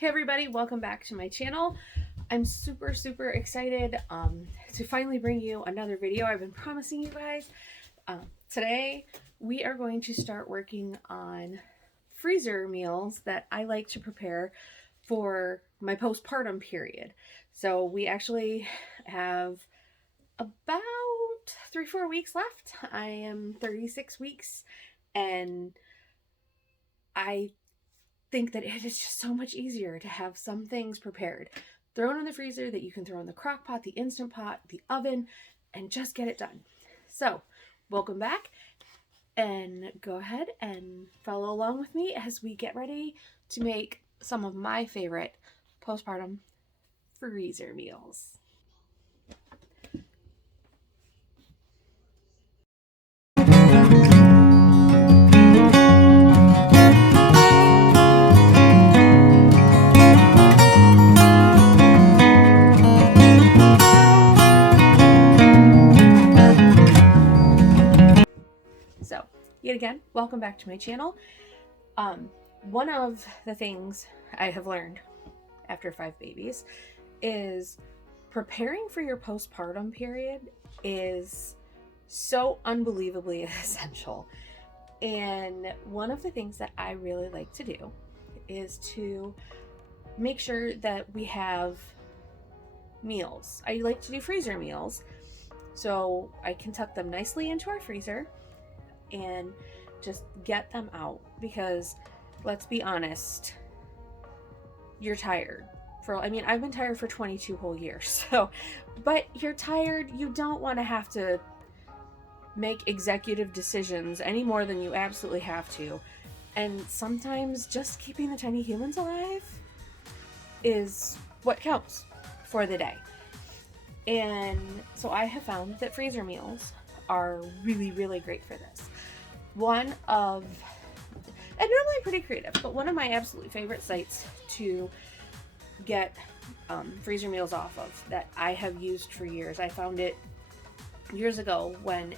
Hey everybody, welcome back to my channel. I'm super excited to finally bring you another video I've been promising you guys. Today we are going to start working on freezer meals that I like to prepare for my postpartum period. So we actually have about 3-4 weeks left. I am 36 weeks and I think that it is just so much easier to have some things prepared, thrown in the freezer that you can throw in the crock pot, the Instant Pot, the oven, and just get it done. So welcome back, and go ahead and follow along with me as we get ready to make some of my favorite postpartum freezer meals. So, yet again, welcome back to my channel. One of the things I have learned after 5 babies is preparing for your postpartum period is so unbelievably essential. And one of the things that I really like to do is to make sure that we have meals. I like to do freezer meals so I can tuck them nicely into our freezer and just get them out, because let's be honest, you're tired. I've been tired for 22 whole years, but you're tired. You don't want to have to make executive decisions any more than you absolutely have to. And sometimes just keeping the tiny humans alive is what counts for the day. And so I have found that freezer meals are really great for this. And normally I'm pretty creative, but one of my absolute favorite sites to get freezer meals off of that I have used for years. I found it years ago when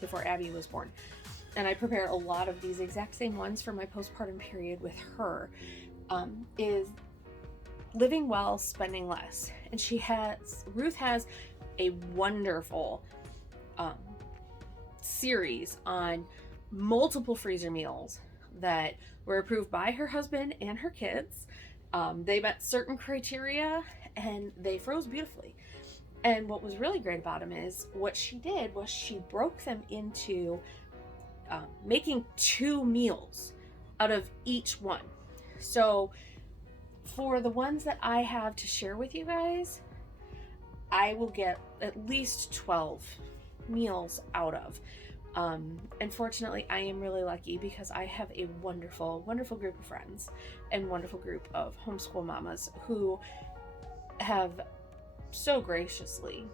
before Abby was born. And I prepared a lot of these exact same ones for my postpartum period with her, is Living Well, Spending Less. And Ruth has a wonderful series on multiple freezer meals that were approved by her husband and her kids. They met certain criteria and they froze beautifully. And what was really great about them is what she did was she broke them into making 2 meals out of each one. So for the ones that I have to share with you guys, I will get at least 12 meals out of. And fortunately, I am really lucky because I have a wonderful group of friends and wonderful group of homeschool mamas who have so graciously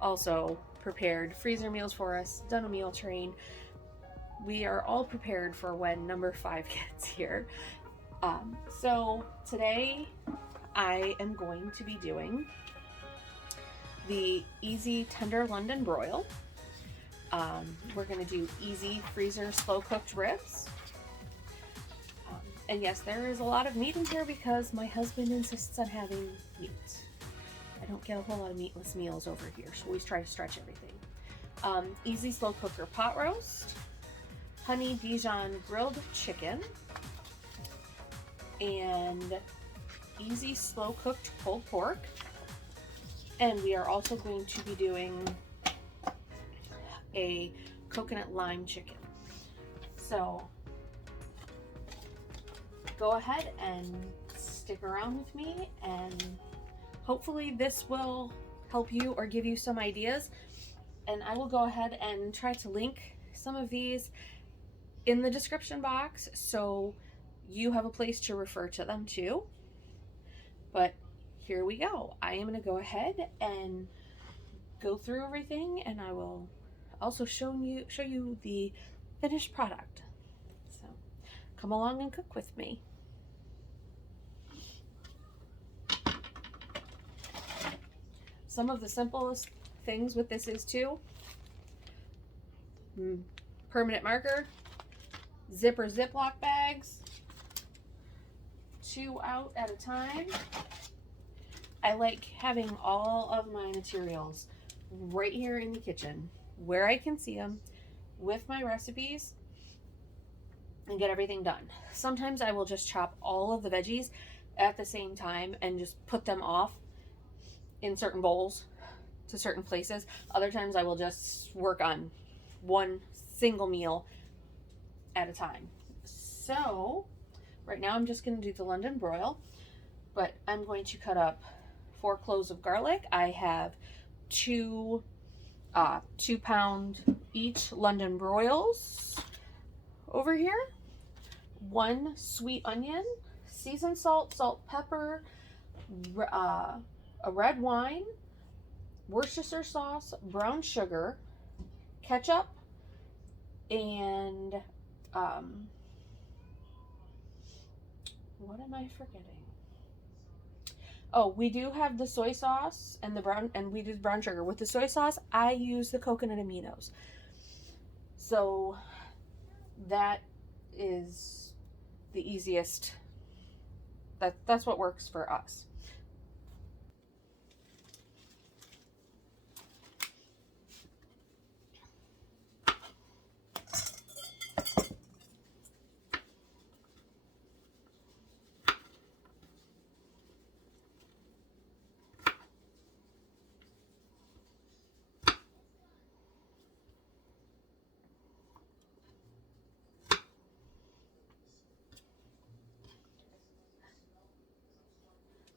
also prepared freezer meals for us, done a meal train. We are all prepared for when number 5 gets here. So today I am going to be doing the Easy Tender London Broil. We're going to do easy freezer slow cooked ribs. And yes, there is a lot of meat in here because my husband insists on having meat. I don't get a whole lot of meatless meals over here, so we try to stretch everything. Easy slow cooker pot roast, honey Dijon grilled chicken, and easy slow cooked pulled pork. And we are also going to be doing a coconut lime chicken. So go ahead and stick around with me, and hopefully this will help you or give you some ideas. And I will go ahead and try to link some of these in the description box so you have a place to refer to them too. But here we go. I am going to go ahead and go through everything, and I will also show you the finished product. So come along and cook with me. Some of the simplest things with this is too permanent marker, zipper Ziploc bags, 2 out at a time. I like having all of my materials right here in the kitchen where I can see them with my recipes and get everything done. Sometimes I will just chop all of the veggies at the same time and just put them off in certain bowls to certain places. Other times I will just work on one single meal at a time. So right now I'm just going to do the London broil, but I'm going to cut up 4 cloves of garlic. I have 2 2-pound each London broils over here, 1 sweet onion, seasoned salt, pepper, a red wine, Worcestershire sauce, brown sugar, ketchup, and what am I forgetting? Oh, we do have the soy sauce and we do brown sugar. With the soy sauce, I use the coconut aminos. So that is the easiest. That's what works for us.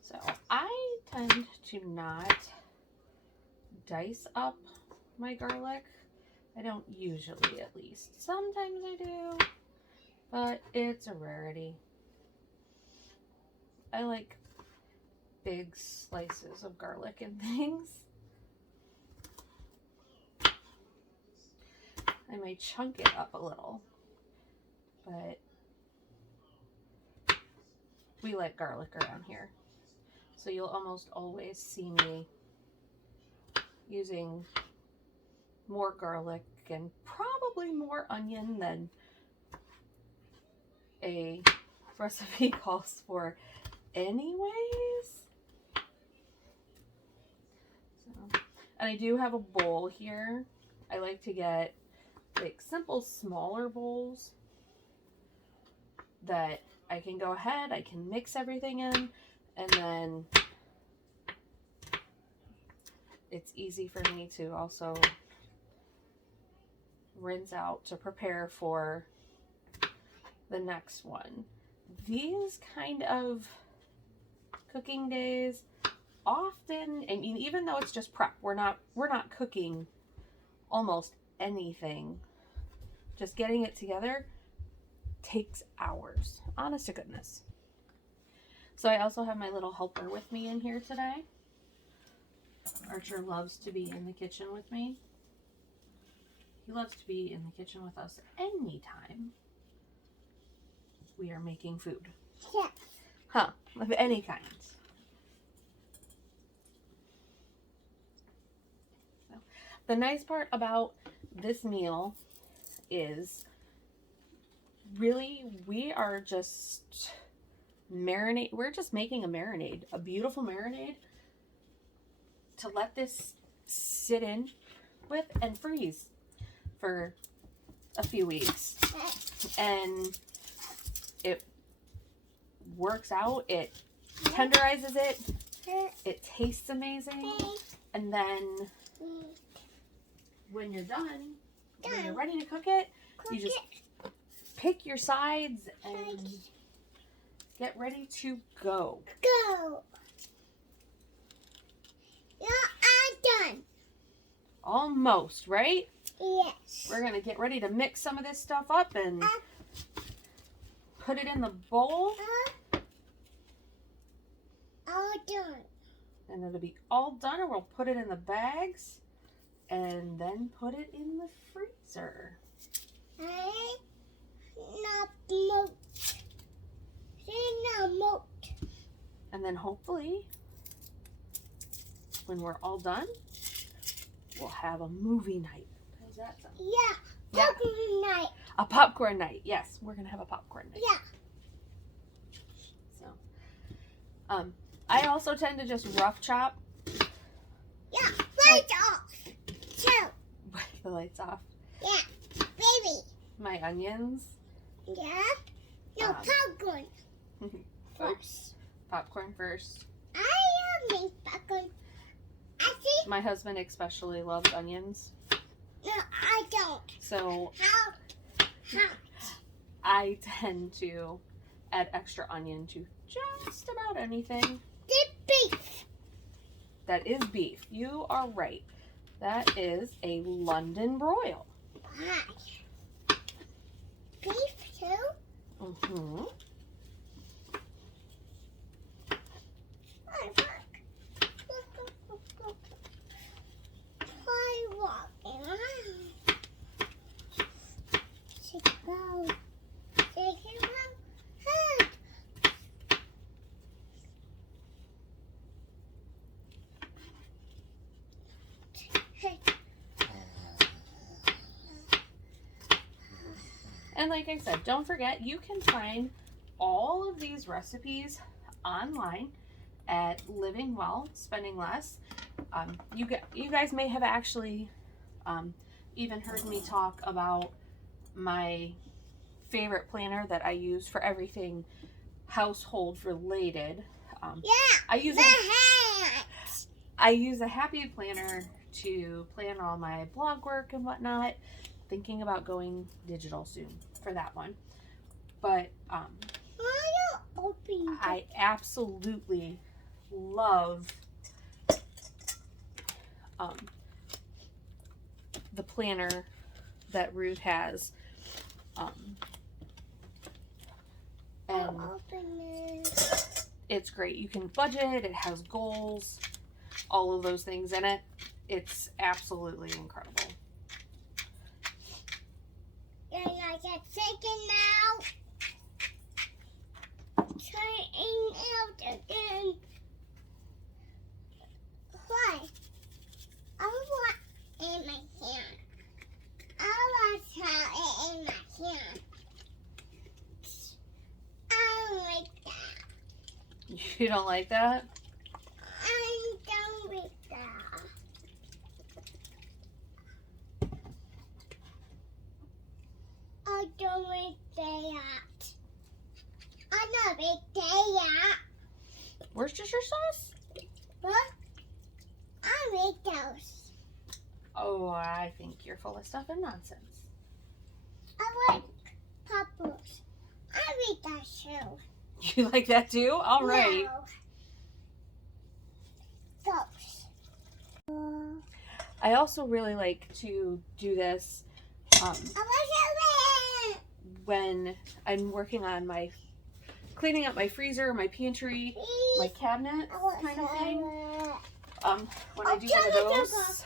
So I tend to not dice up my garlic. I don't usually, at least. Sometimes I do, but it's a rarity. I like big slices of garlic and things. I might chunk it up a little, but we like garlic around here. So you'll almost always see me using more garlic and probably more onion than a recipe calls for anyways. So, and I do have a bowl here. I like to get like simple smaller bowls that I can go ahead, I can mix everything in, and then it's easy for me to also rinse out to prepare for the next one. These kind of cooking days often, I mean, even though it's just prep, we're not cooking almost anything. Just getting it together takes hours, honest to goodness. So I also have my little helper with me in here today. Archer loves to be in the kitchen with me. He loves to be in the kitchen with us anytime we are making food. Yeah. Huh, of any kind. So, the nice part about this meal is really we are just we're just making a marinade, a beautiful marinade to let this sit in with and freeze for a few weeks. And it works out, it tenderizes it, it tastes amazing, and then when you're done, when you're ready to cook it, you just pick your sides and get ready to go. Go. Yeah, I'm done. Almost, right? Yes. We're gonna get ready to mix some of this stuff up and put it in the bowl. All done. And it'll be all done, and we'll put it in the bags and then put it in the freezer. I not moat. Not moat. And then hopefully, when we're all done, we'll have a movie night. How's that sound? Yeah. Yeah. Popcorn night. A popcorn night. Yes, we're gonna have a popcorn night. Yeah. So I also tend to just rough chop. Yeah, lights off. Two. The lights off. Yeah, baby. My onions. Yeah. No, popcorn. First. Popcorn first. I love popcorn. I see. My husband especially loves onions. No, I don't. So How? I tend to add extra onion to just about anything. The beef. That is beef. You are right. That is a London broil. Why? Beef too? Mm-hmm. Try walking around. Shake it out. Shake it out. Hey. And like I said, don't forget, you can find all of these recipes online at Living Well, Spending Less. You guys may have actually even heard me talk about my favorite planner that I use for everything household related. Yeah, I use the hat. I use a happy planner to plan all my blog work and whatnot. Thinking about going digital soon for that one. But I absolutely love the planner that Ruth has. And it's great. You can budget, it has goals, all of those things in it. It's absolutely incredible. And I get chicken now. Trying out again. Why? I want it in my hand. I want to have it in my hand. I don't like that. You don't like that? I don't like that. I don't like that. I don't like that. Worcestershire sauce? What? I like those. Oh, I think you're full of stuff and nonsense. I like poppers. I like that too. You like that too? All right. No. Those. I also really like to do this I want it. when I'm working on my cleaning up my freezer, my pantry, my cabinet kind of thing. When I do one of those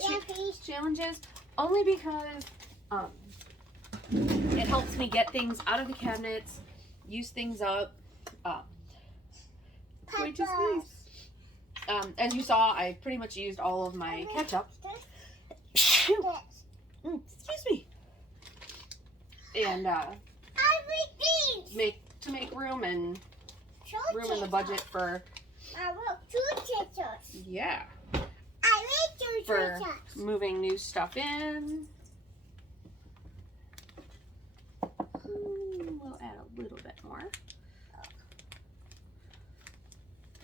Yeah, please. challenges, only because it helps me get things out of the cabinets, use things up. Wait, just please. As you saw, I pretty much used all of my ketchup. Excuse me. And I like these. make room and room in the budget for I want two scissors. yeah, I like two for scissors. moving new stuff in. We'll add a little bit more.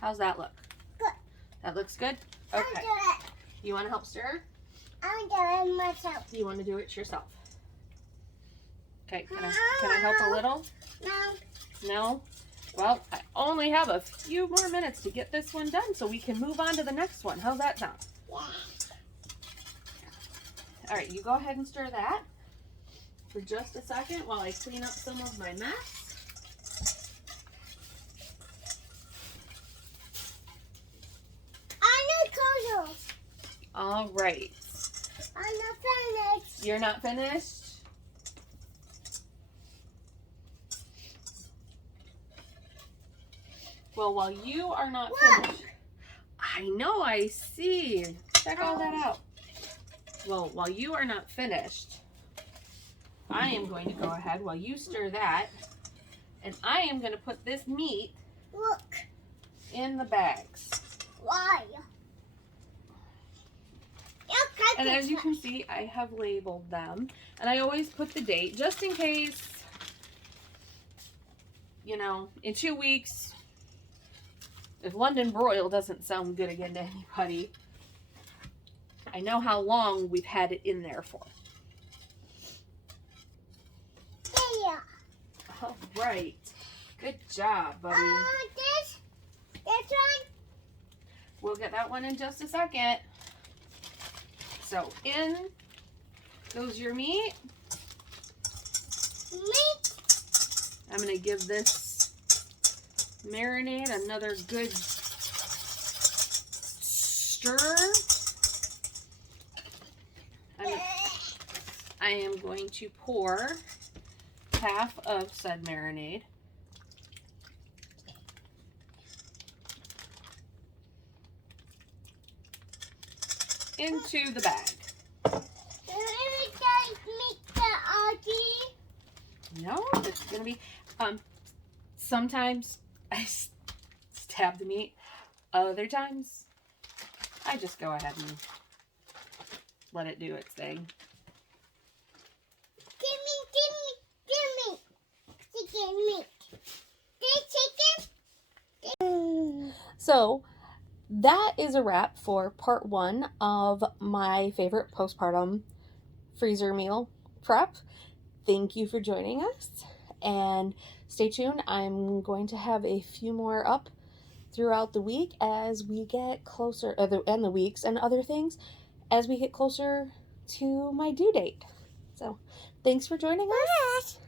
How's that look? Good. That looks good? I'll Okay. do it. You want to help stir? I'll do it myself. You want to do it yourself? Okay, can I help a little? No. No? Well, I only have a few more minutes to get this one done so we can move on to the next one. How's that sound? Yeah. All right, you go ahead and stir that for just a second while I clean up some of my mess. I'm not close. All right. I'm not finished. You're not finished? Well, while you are not finished, I know, I see. Check all that out. Well, while you are not finished, I am going to go ahead while you stir that, and I am going to put this meat Look. in the bags. Why? And as you can see, I have labeled them. And I always put the date just in case, you know, in 2 weeks, if London broil doesn't sound good again to anybody, I know how long we've had it in there for. Yeah. All right. Good job, buddy. This one. We'll get that one in just a second. So in goes your meat. I'm going to give this marinade another good stir. I am going to pour half of said marinade into the bag. No, it's gonna be sometimes I stab the meat, other times I just go ahead and let it do its thing. Give me. Chicken. So that is a wrap for part 1 of my favorite postpartum freezer meal prep. Thank you for joining us, and stay tuned. I'm going to have a few more up throughout the week as we get closer, and the weeks and other things as we get closer to my due date. So thanks for joining us.